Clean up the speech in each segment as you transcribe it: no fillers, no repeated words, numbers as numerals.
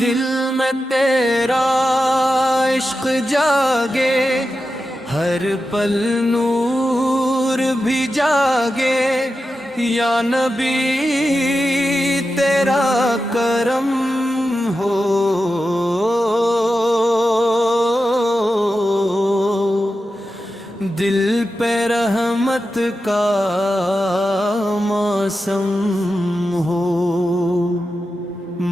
دل میں تیرا عشق جاگے، ہر پل نور بھی جاگے، یا نبی تیرا کرم ہو، دل پہ رحمت کا موسم ہو،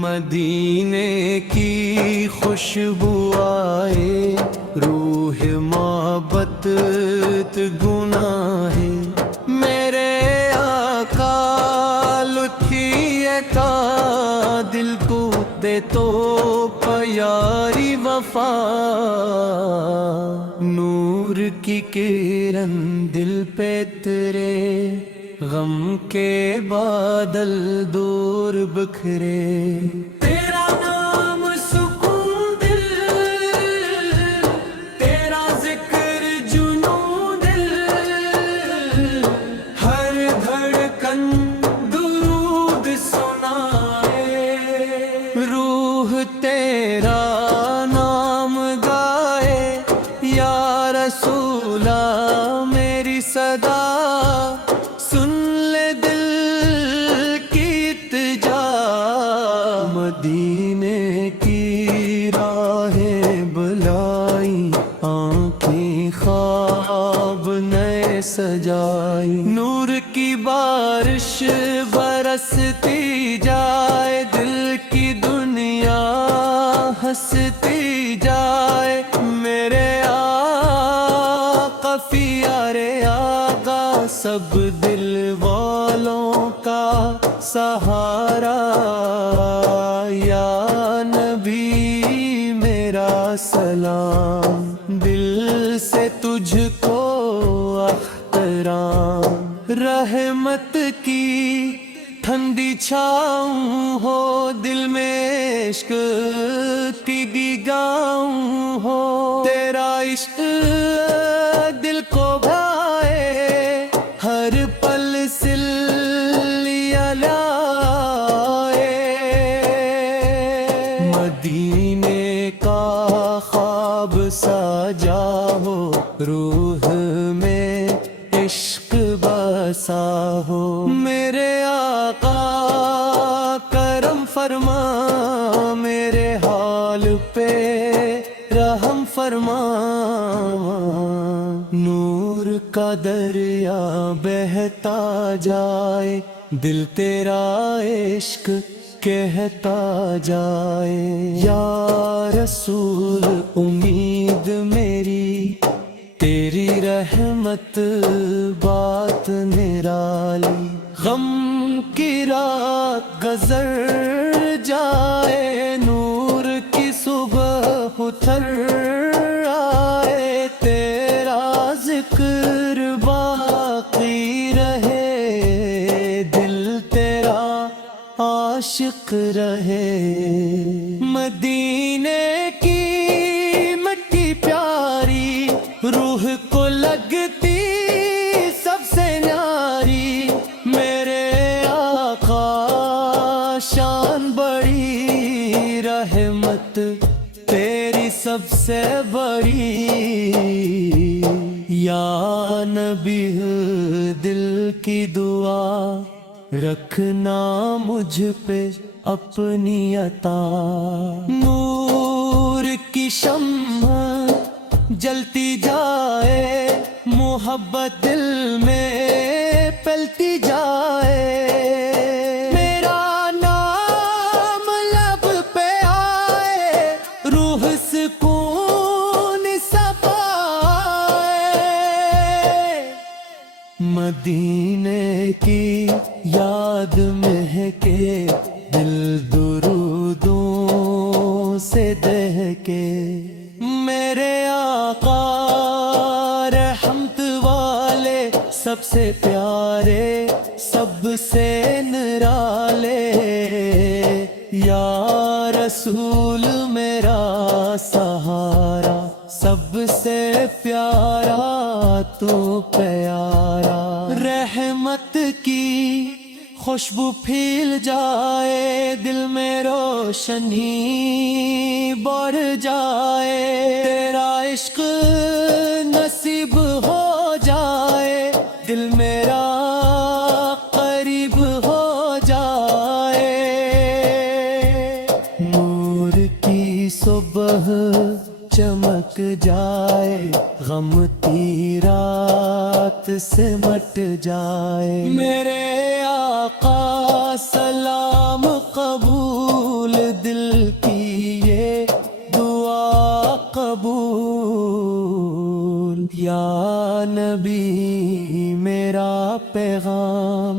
مدینے کی خوشبو آئے، روح محبت گناہ میرے آقا لطفیے کا، دل کو دے تو پیاری وفا، نور کی کرن دل پہ تیرے، غم کے بادل دور بکھرے، تیرا نام سکون دل، تیرا ذکر جنوں دل، ہر دھڑکن درود سنائے، روح تیرا نام گائے، یا رسولہ میری صدا سن لے دل کی التجا، مدینے کی راہیں بلائی، آنکھیں خواب نئے سجائی، نور کی بارش برستی جائے، دل کی دنیا ہنستی جائے، میرے آقا پیارے آقا سب دل والوں کا سہارا، یا نبی میرا سلام، دل سے تجھ کو احترام، رحمت کی ٹھنڈی چھاؤں ہو، دل میں عشق کی گاؤں ہو، تیرا عشق دل کو بھائے، ہر پل سلیہ لائے، مدینے کا خواب سجا ہو، روح میں عشق بسا ہو، میرے آقا کرم فرما، میرے حال پہ رحم فرما، نور کا دریا بہتا جائے، دل تیرا عشق کہتا جائے، یا رسول امید میری تیری رحمت بات نرالی، غم کی رات گزر جائے، نور کی صبح اتر آئے، تیرا ذکر باقی رہے، دل تیرا عاشق رہے، مدینے کی مٹی پیاری، روح کو لگتی سب سے نیاری، میرے آقا شان بڑی، رحمت تیری سب سے بڑی، یا نبی دل کی دعا رکھنا مجھ پہ اپنی عطا، نور کی شمع جلتی جائے، محبت دل میں پلتی جائے، میرا نام لب پہ آئے، روح سکون سا پائے، مدینے کی یاد مہکے، دل درودوں سے دہکے، میرے آقا رحمت والے سب سے پیارے، سب سے نرالے، یا رسول میرا سہارا، سب سے پیارا تو پیارا، رحمت کی خوشبو پھیل جائے، دل میں روشنی بڑھ جائے، تیرا عشق نصیب ہو جائے، دل میرا قریب ہو جائے، نور کی صبح چمک جائے، غم کی رات سے مٹ جائے، میرے آقا سلام قبول، دل کی یہ دعا قبول، یا نبی میرا پیغام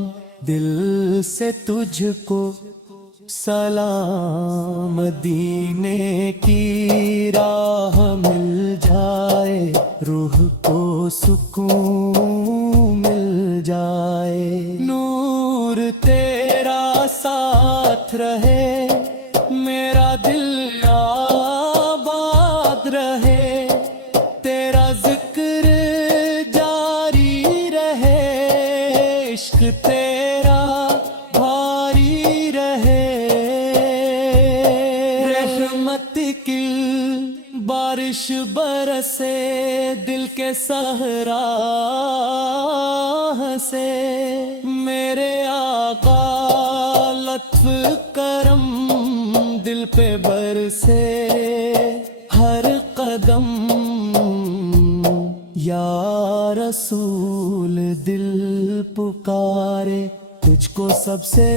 دل سے تجھ کو سلام، مدینے کی راہ مل جائے، روح کو سکون مل جائے، نور تیرا ساتھ رہے، میرا دل آباد رہے، تیرا ذکر جاری رہے، عشق تیرا بھاری رہے، رحمت کی بارش برسے، دل کے صحرا سے، میرے آقا لطف کرم دل پہ برسے، ہر قدم یا رسول دل پکارے، تجھ کو سب سے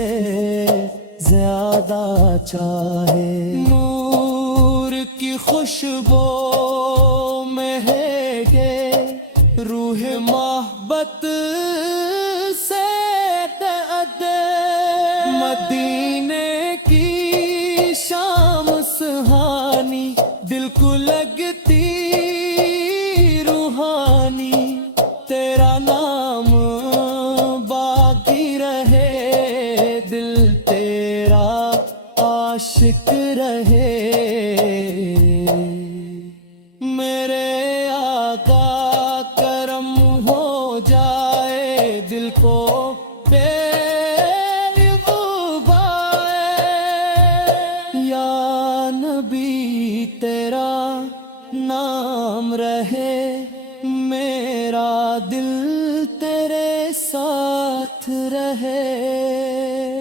زیادہ چاہے، نور کی خوشبو مہکے، روح محبت سے تأدے، مدینے کی شام سہانی، دل کو لگتی روحانی، تیرا نام باقی رہے، دل تیرا عاشق رہے، میرے آقا کرم ہو جائے، دل کو یا نبی تیرا نام رہے، میرا دل تیرے ساتھ رہے۔